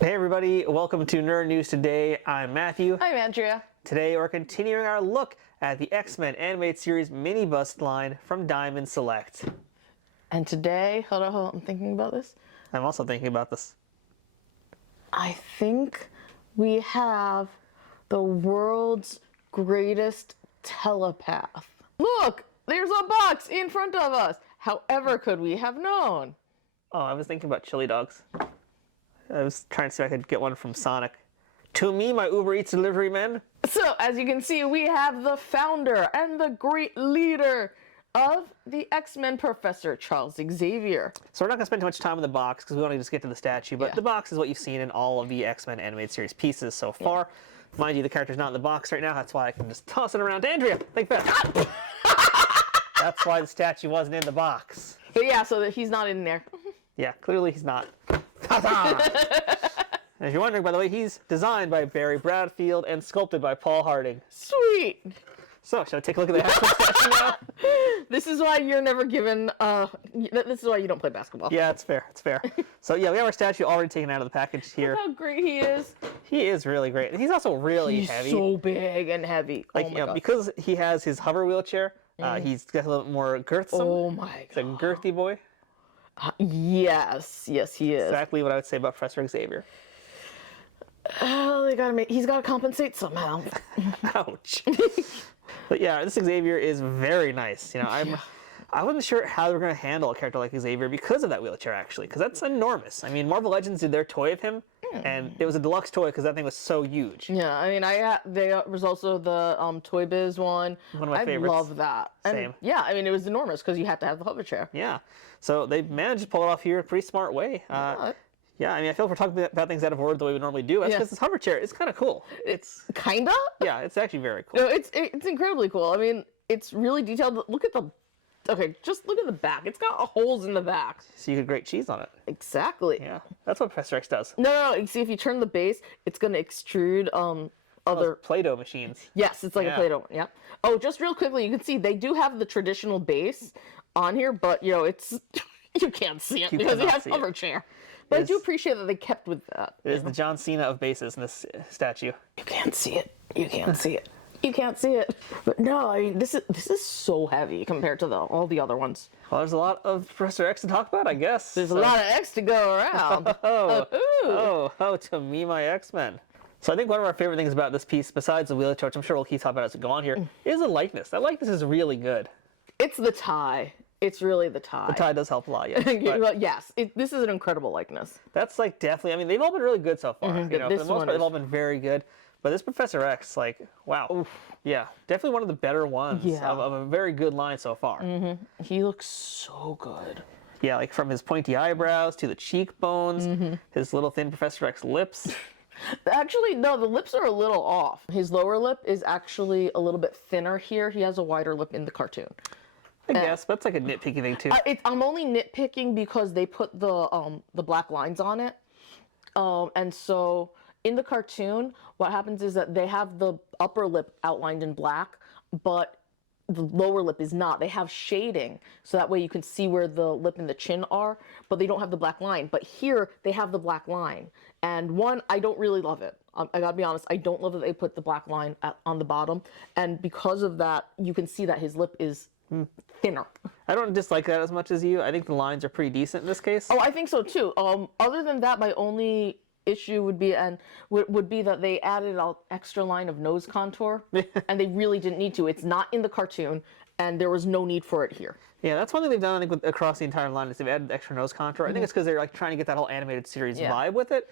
Hey everybody, welcome to Nerd News Today. I'm Matthew. I'm Andrea. Today we're continuing our look at the X-Men animated series mini bust line from Diamond Select. And today, hold on, I'm thinking about this. I'm also thinking about this. I think we have the world's greatest telepath. Look, there's a box in front of us. However could we have known? Oh, I was thinking about chili dogs. I was trying to see if I could get one from Sonic. To me, my Uber Eats delivery men. So, as you can see, we have the founder and the great leader of the X-Men, Professor Charles Xavier. So we're not going to spend too much time on the box because we want to just get to the statue, but Yeah. the box is what you've seen in all of the X-Men animated series pieces so far. Mind you, the character's not in the box right now, that's why I can just toss it around to Andrea. Think fast. That's why the statue wasn't in the box. But yeah, so that he's not in there. Yeah, clearly he's not. As you're wondering, by the way, he's designed by Barry Bradfield and sculpted by Paul Harding. Sweet. So, shall I take a look at the actual statue now? This is why you're never given, this is why you don't play basketball. Yeah, it's fair, it's fair. So yeah, we have our statue already taken out of the package here. Look how great he is. He is really great. And he's also really He's heavy. so big and heavy. Like, oh my you know, God. because he has his hover wheelchair, he's got a little bit more girthsome. Oh my He's a God. girthy boy. Yes, he is. Exactly what I would say about Professor Xavier. Oh, he's gotta compensate somehow. Ouch. But yeah, this Xavier is very nice. You know, I wasn't sure how they were going to handle a character like Xavier because of that wheelchair, actually, because that's enormous. I mean, Marvel Legends did their toy of him, and it was a deluxe toy because that thing was so huge. Yeah, I mean, there was also the Toy Biz one. One of my favorites. I love that. And Same. yeah, I mean, it was enormous because you had to have the hover chair. Yeah, so they managed to pull it off here in a pretty smart way. Yeah, I mean, I feel like we're talking about things out of order the way we normally do. That's because this hover chair is kind of cool. It's Kinda? yeah, it's actually very cool. No, it's incredibly cool. I mean, it's really detailed. Look at the, okay, just look at the back. It's got holes in the back. So you could grate cheese on it. Exactly. Yeah, that's what Professor X does. No. You see, if you turn the base, it's gonna extrude other. Play-Doh machines. Yes, it's like Yeah. a Play-Doh. Yeah. Oh, just real quickly, you can see they do have the traditional base on here, but you know it's you can't see it because it cannot has see it. hover chair. But I do It's- appreciate that they kept with that. It is the John Cena of bases in this statue. You can't see it. You can't see it. You can't see it. But no, I mean this is so heavy compared to all the other ones. Well, there's a lot of Professor X to talk about, I guess. There's a lot of X to go around. To me, my X-Men. So I think one of our favorite things about this piece, besides the wheelchair, which I'm sure we'll keep talking about as we go on here, is the likeness. That likeness is really good. It's the tie. It's really the tie. The tie does help a lot, yes. But Well, yes, this is an incredible likeness. that's like definitely, I mean, they've all been really good so far. You know, for this the most one part, they've is- all been very good. But this Professor X, like, wow. Yeah, definitely one of the better ones Yeah. of a very good line so far. He looks so good. Yeah, like from his pointy eyebrows to the cheekbones, his little thin Professor X lips. Actually, no, the lips are a little off. His lower lip is actually a little bit thinner here. He has a wider lip in the cartoon. I guess, but that's like a nitpicky thing too. I'm only nitpicking because they put the black lines on it, and so in the cartoon, what happens is that they have the upper lip outlined in black, but the lower lip is not. They have shading, so that way you can see where the lip and the chin are, but they don't have the black line. But here, they have the black line. And one, I don't really love it. I gotta be honest, I don't love that they put the black line on the bottom. And because of that, you can see that his lip is thinner. I don't dislike that as much as you. I think the lines are pretty decent in this case. Oh, I think so too. Other than that, my only issue would be that they added an extra line of nose contour, and they really didn't need to. It's not in the cartoon, and there was no need for it here. Yeah, that's one thing they've done, I think, across the entire line is they've added extra nose contour. I think it's because they're like trying to get that whole animated series vibe with it.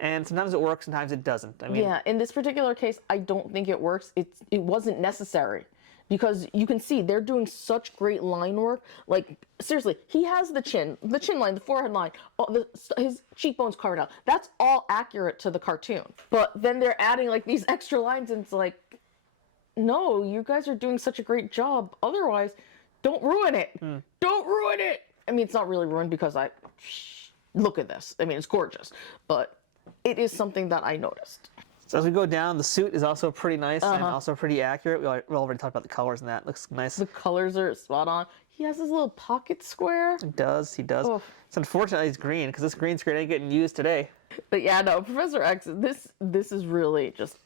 And sometimes it works, sometimes it doesn't. I mean, Yeah, in this particular case, I don't think it works. It wasn't necessary. Because you can see they're doing such great line work. Like, seriously, he has the chin line, the forehead line, his cheekbones carved out. That's all accurate to the cartoon. But then they're adding like these extra lines, and it's like, no, you guys are doing such a great job. Otherwise, don't ruin it. Don't ruin it. I mean, it's not really ruined because look at this. I mean, it's gorgeous. But it is something that I noticed. So as we go down, the suit is also pretty nice and also pretty accurate. We already talked about the colors and that. Looks nice. The colors are spot on. He has his little pocket square. He does. Oh. It's unfortunate he's green because this green screen ain't getting used today. But yeah, no, Professor X. This is really just.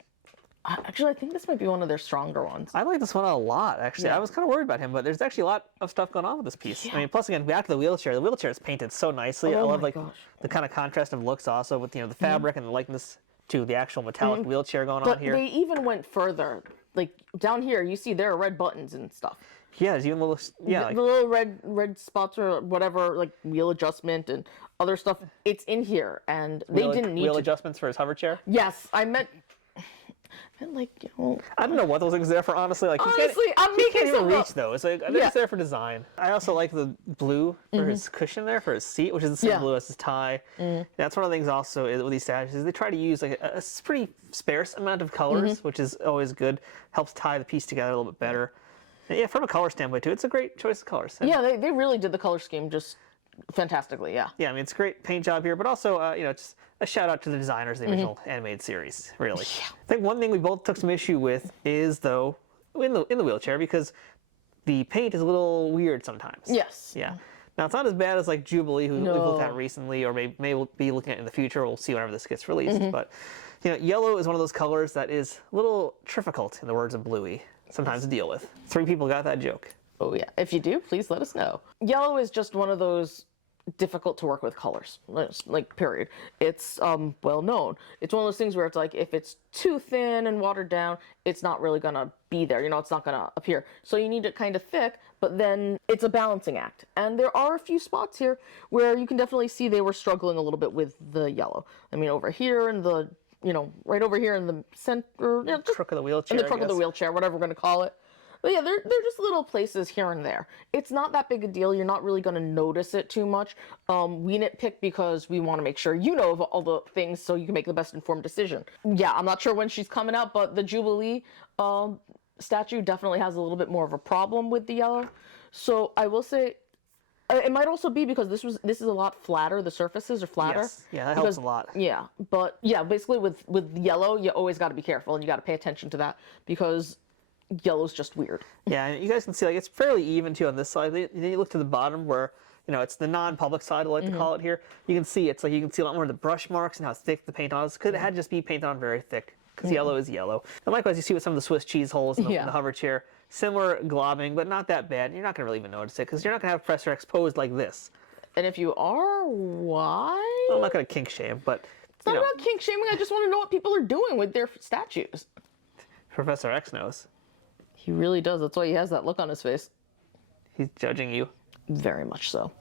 Actually, I think this might be one of their stronger ones. I like this one a lot, actually. Yeah. I was kind of worried about him, but there's actually a lot of stuff going on with this piece. Yeah. I mean, plus again, back to the wheelchair. The wheelchair is painted so nicely. I Oh love my like gosh. the kind of contrast of looks also with the fabric and the likeness to the actual metallic wheelchair going on But here. they even went further. Like down here, you see there are red buttons and stuff. Yeah, there's even little The little red spots or whatever, like wheel adjustment and other stuff. It's in here, and they didn't need wheel to. adjustments for his hover chair. Yes, I meant like I don't know what those things are there for, honestly. Like, Honestly, I'm he can't making even some reach up. those. Like, they're Yeah. just there for design. I also like the blue for his cushion there, for his seat, which is the same Yeah. blue as his tie. That's one of the things also with these statues is they try to use like a pretty sparse amount of colors, which is always good. Helps tie the piece together a little bit better. And yeah, from a color standpoint too, it's a great choice of colors. And Yeah, they really did the color scheme just fantastically. Yeah. yeah, I mean, it's a great paint job here, but also, just a shout out to the designers of the original animated series, really. I think one thing we both took some issue with is, though, in the wheelchair, because the paint is a little weird sometimes. Yes. Yeah. Now, it's not as bad as, like, Jubilee, who we've looked No. at recently, or may be looking at in the future. We'll see whenever this gets released. But, yellow is one of those colors that is a little difficult, in the words of Bluey, sometimes to deal with. 3 people got that joke. Oh yeah. If you do, please let us know. Yellow is just one of those difficult to work with colors. Like period. It's well known. It's one of those things where it's like if it's too thin and watered down, it's not really gonna be there. It's not gonna appear. So you need it kind of thick, but then it's a balancing act. And there are a few spots here where you can definitely see they were struggling a little bit with the yellow. I mean, over here in the right over here in the center, just Crook of the wheelchair. in the I crook of the guess. wheelchair, whatever we're going to call it. But yeah, they're just little places here and there. It's not that big a deal. You're not really going to notice it too much. We nitpick because we want to make sure you know of all the things so you can make the best informed decision. Yeah, I'm not sure when she's coming out, but the Jubilee statue definitely has a little bit more of a problem with the yellow. So I will say, it might also be because this is a lot flatter. The surfaces are flatter. Yes. Yeah, that helps a lot. Yeah, but yeah, basically with yellow, you always got to be careful and you got to pay attention to that because yellow's just weird. Yeah, and you guys can see like it's fairly even too on this side. Then you look to the bottom where it's the non-public side, I like to call it here. You can see it's like you can see a lot more of the brush marks and how thick the paint on is. Could it had just be painted on very thick because yellow is yellow. And likewise, you see with some of the Swiss cheese holes in the hover chair, similar globbing, but not that bad. You're not gonna really even notice it because you're not gonna have Professor X posed like this. And if you are, why? I'm not gonna kink shame, but It's not about kink shaming. I just want to know what people are doing with their statues. Professor X knows. He really does. That's why he has that look on his face. He's judging you. Very much so.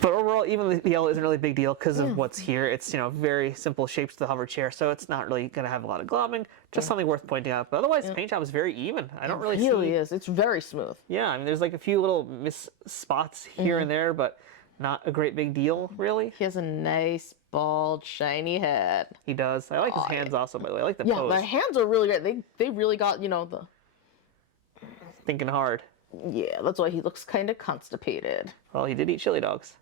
But overall, even the yellow isn't really a big deal because of what's here. It's, very simple shapes to the hover chair, so it's not really going to have a lot of globbing. Just something worth pointing out. But otherwise, the paint job is very even. I don't really It really see... is. It's very smooth. Yeah, I mean, there's like a few little miss spots here and there, but not a great big deal, really. He has a nice, bald, shiny head. He does. I like his hands also, by the way. I like the Yeah, pose. the hands are really great. They really got, the... Thinking hard. Yeah, that's why he looks kind of constipated. Well, he did eat chili dogs.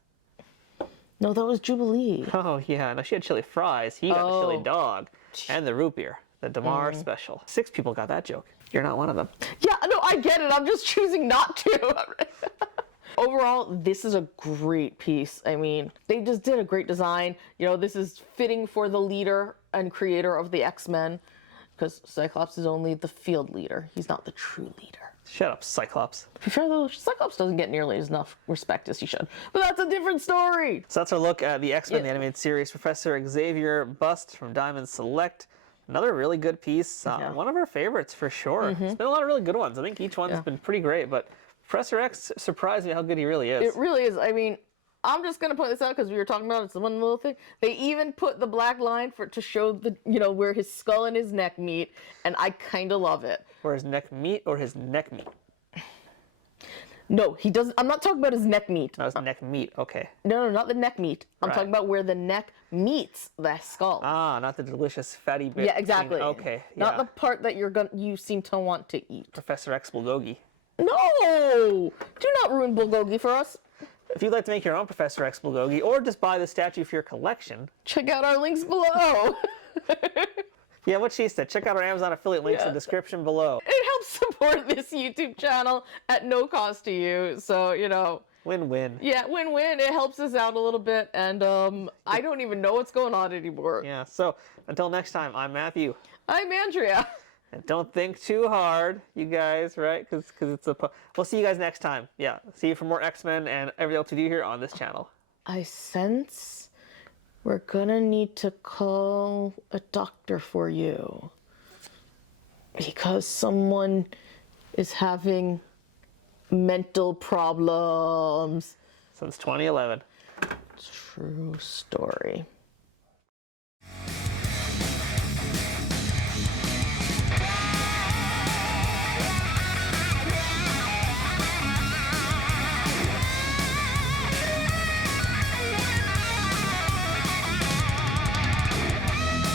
No, that was Jubilee. Oh, yeah. No, she had chili fries. He got the chili dog and the root beer, the Damar special. 6 people got that joke. You're not one of them. Yeah, no, I get it. I'm just choosing not to. Overall, this is a great piece. I mean, they just did a great design. This is fitting for the leader and creator of the X-Men because Cyclops is only the field leader. He's not the true leader. Shut up, Cyclops. To be fair, though, Cyclops doesn't get nearly enough respect as he should. But that's a different story. So that's our look at the X-Men the animated series. Professor Xavier bust from Diamond Select. Another really good piece. One of our favorites for sure. There's been a lot of really good ones. I think each one's been pretty great, but Professor X surprised me how good he really is. It really is. I mean, I'm just gonna point this out because we were talking about it's the one little thing. They even put the black line to show the where his skull and his neck meet, and I kind of love it. Or his neck meat or his neck meat? No, he doesn't. I'm not talking about his neck meat. No, his neck meat. Okay. No, not the neck meat. I'm Right. talking about where the neck meets the skull. Ah, not the delicious fatty bit. Yeah, exactly. Okay. Not yeah. the part that you seem to want to eat. Professor X Bulgogi. No! Do not ruin bulgogi for us. If you'd like to make your own Professor X Bulgogi, or just buy the statue for your collection, Check out our links below. yeah, what she said. Check out our Amazon affiliate links in the description below. It helps support this YouTube channel at no cost to you. So, Win-win. Yeah, win-win. It helps us out a little bit, and I don't even know what's going on anymore. Yeah. So until next time, I'm Matthew. I'm Andrea. And don't think too hard, you guys, right? Because it's a. We'll see you guys next time. Yeah. See you for more X-Men and everything else we do here on this channel. I sense we're gonna need to call a doctor for you because someone is having mental problems. Since 2011. True story.